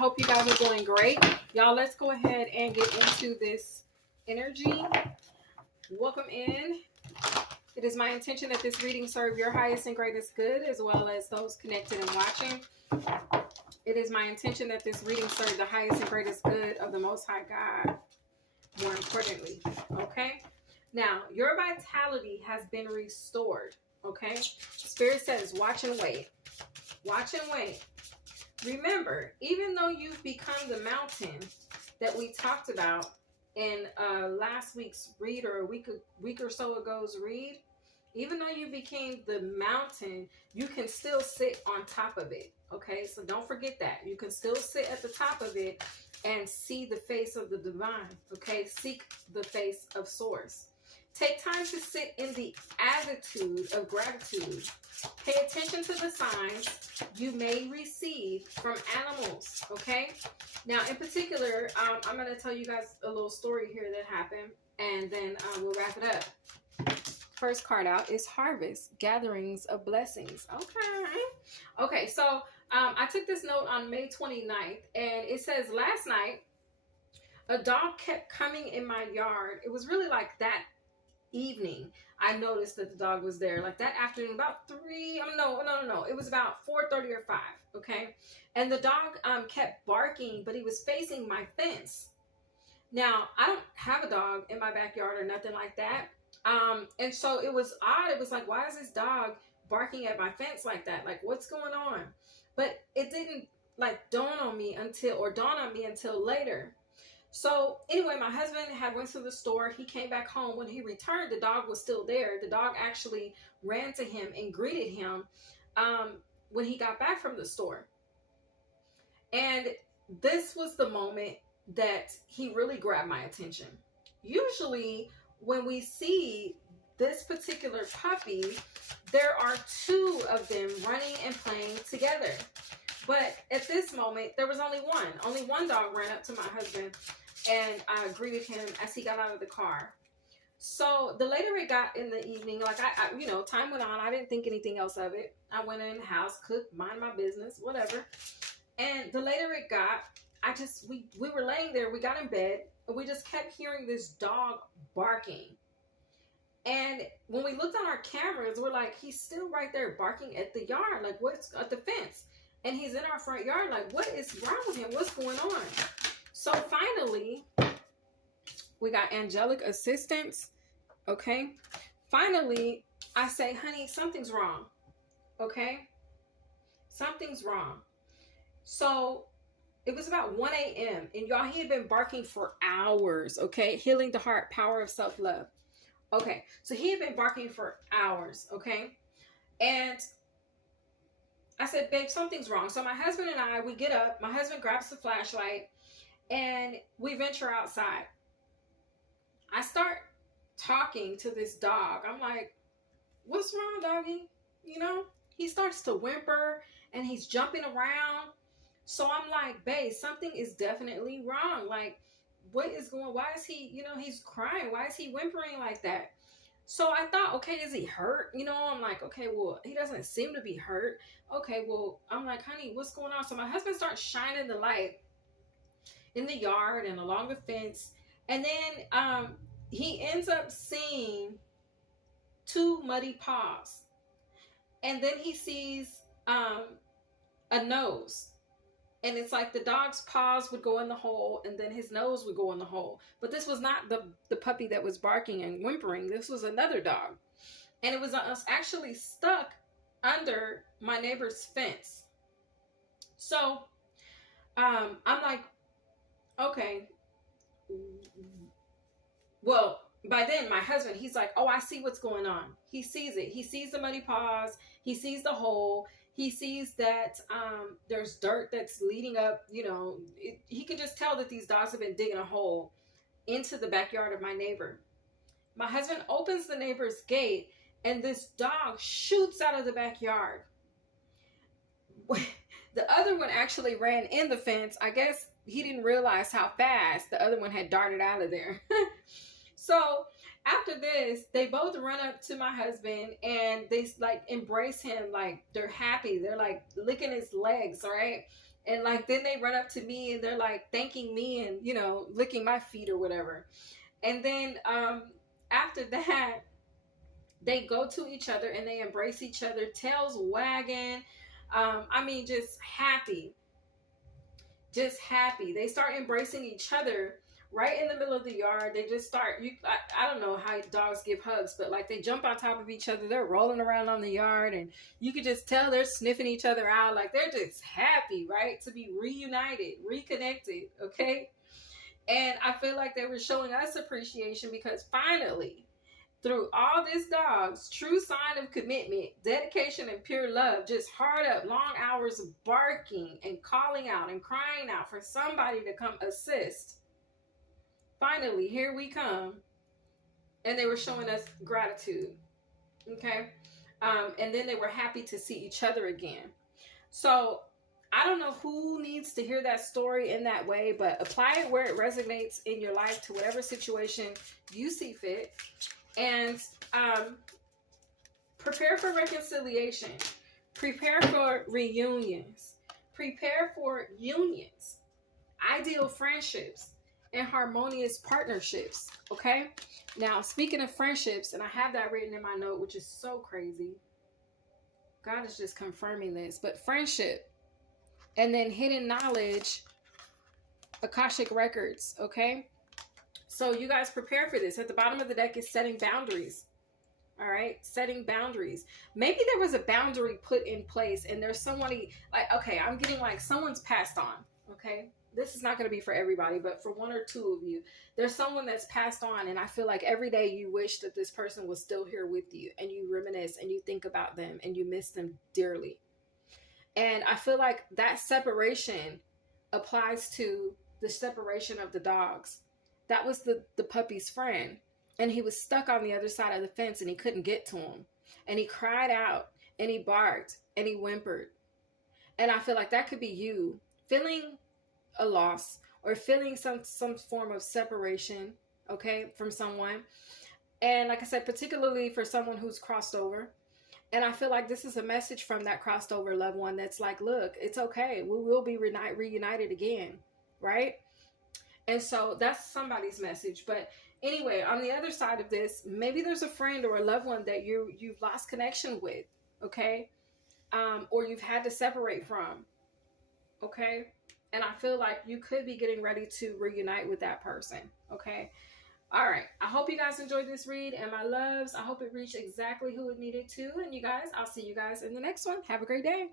hope you guys are doing great. Y'all, let's go ahead and get into this energy. Welcome in. It is my intention that this reading serve your highest and greatest good, as well as those connected and watching. It is my intention that this reading serve the highest and greatest good of the Most High God, more importantly. Okay? Now, your vitality has been restored. Okay? Spirit says, watch and wait. Watch and wait. Remember, even though you've become the mountain that we talked about in last week's read, or a week or so ago's read, even though you became the mountain, you can still sit on top of it. Okay, so don't forget that. You can still sit at the top of it and see the face of the divine. Okay, seek the face of source. Take time to sit in the attitude of gratitude. Pay attention to the signs you may receive from animals, okay? Now, in particular, I'm going to tell you guys a little story here that happened, and then we'll wrap it up. First card out is Harvest, Gatherings of Blessings. Okay, so I took this note on May 29th, and it says, last night, a dog kept coming in my yard. It was really like that evening I noticed that the dog was there, like that afternoon, about 3, no, it was about 4:30 or 5, okay? And the dog kept barking, but he was facing my fence. Now, I don't have a dog in my backyard or nothing like that, and so it was odd. It was like, why is this dog barking at my fence like that? Like, what's going on? But it didn't like dawn on me until later. So anyway, my husband had went to the store. He came back home. When he returned, the dog was still there. The dog actually ran to him and greeted him when he got back from the store. And this was the moment that he really grabbed my attention. Usually when we see this particular puppy, there are 2 of them running and playing together. But at this moment, there was only one. Only one dog ran up to my husband and I greeted him as he got out of the car. So the later it got in the evening, like I time went on. I didn't think anything else of it. I went in the house, cooked, mind my business, whatever. And the later it got, we were laying there. We got in bed and we just kept hearing this dog barking. And when we looked on our cameras, we're like, he's still right there barking at the yard, like what's at the fence. And he's in our front yard, like, what is wrong with him? What's going on? So finally, we got angelic assistance, okay? Finally, I say, honey, something's wrong, okay? Something's wrong. So it was about 1 a.m. And y'all, he had been barking for hours, okay? Healing the heart, power of self-love. Okay, so he had been barking for hours, okay? And I said, babe, something's wrong. So my husband and I, we get up. My husband grabs the flashlight and we venture outside. I start talking to this dog. I'm like, what's wrong, doggy? He starts to whimper and he's jumping around. So I'm like, babe, something is definitely wrong. Like, what is going on? Why is he, he's crying. Why is he whimpering like that? So I thought, okay, is he hurt? I'm like, okay, well, he doesn't seem to be hurt. Okay, well, I'm like, honey, what's going on? So my husband starts shining the light in the yard and along the fence. And then he ends up seeing 2 muddy paws. And then he sees a nose. And it's like the dog's paws would go in the hole and then his nose would go in the hole. But this was not the puppy that was barking and whimpering. This was another dog. And it was actually stuck under my neighbor's fence. So I'm like, okay. Well, by then my husband, he's like, oh, I see what's going on. He sees it. He sees the muddy paws. He sees the hole. He sees that there's dirt that's leading up, he can just tell that these dogs have been digging a hole into the backyard of my neighbor. My husband opens the neighbor's gate and this dog shoots out of the backyard. The other one actually ran in the fence. I guess he didn't realize how fast the other one had darted out of there. So after this, they both run up to my husband and they like embrace him like they're happy. They're like licking his legs, all right? And like then they run up to me and they're like thanking me and, you know, licking my feet or whatever. And then after that, they go to each other and they embrace each other, tails wagging. I mean, just happy. They start embracing each other right in the middle of the yard. They just start. I don't know how dogs give hugs, but like they jump on top of each other. They're rolling around on the yard, and you can just tell they're sniffing each other out. Like they're just happy, right, to be reunited, reconnected. Okay, and I feel like they were showing us appreciation because finally, through all this dog's true sign of commitment, dedication, and pure love, just hard up, long hours of barking and calling out and crying out for somebody to come assist. Finally, here we come. And they were showing us gratitude. Okay. And then they were happy to see each other again. So I don't know who needs to hear that story in that way, but apply it where it resonates in your life to whatever situation you see fit. And prepare for reconciliation. Prepare for reunions. Prepare for unions. Ideal friendships and harmonious partnerships. Okay? Now, speaking of friendships, and I have that written in my note, which is so crazy. God is just confirming this. But friendship and then hidden knowledge, Akashic records. Okay? So you guys prepare for this. At the bottom of the deck is setting boundaries. All right, setting boundaries. Maybe there was a boundary put in place and there's somebody like, okay, I'm getting like someone's passed on. Okay, this is not going to be for everybody, but for one or two of you, there's someone that's passed on. And I feel like every day you wish that this person was still here with you and you reminisce and you think about them and you miss them dearly. And I feel like that separation applies to the separation of the dogs. That was the puppy's friend. And he was stuck on the other side of the fence and he couldn't get to him. And he cried out and he barked and he whimpered. And I feel like that could be you feeling a loss or feeling some form of separation, okay, from someone. And like I said, particularly for someone who's crossed over. And I feel like this is a message from that crossed over loved one that's like, look, it's okay. We will be reunited again, right? And so that's somebody's message. But anyway, on the other side of this, maybe there's a friend or a loved one that you've lost connection with, okay? Or you've had to separate from, okay? And I feel like you could be getting ready to reunite with that person, okay? All right. I hope you guys enjoyed this read. And my loves, I hope it reached exactly who it needed to. And you guys, I'll see you guys in the next one. Have a great day.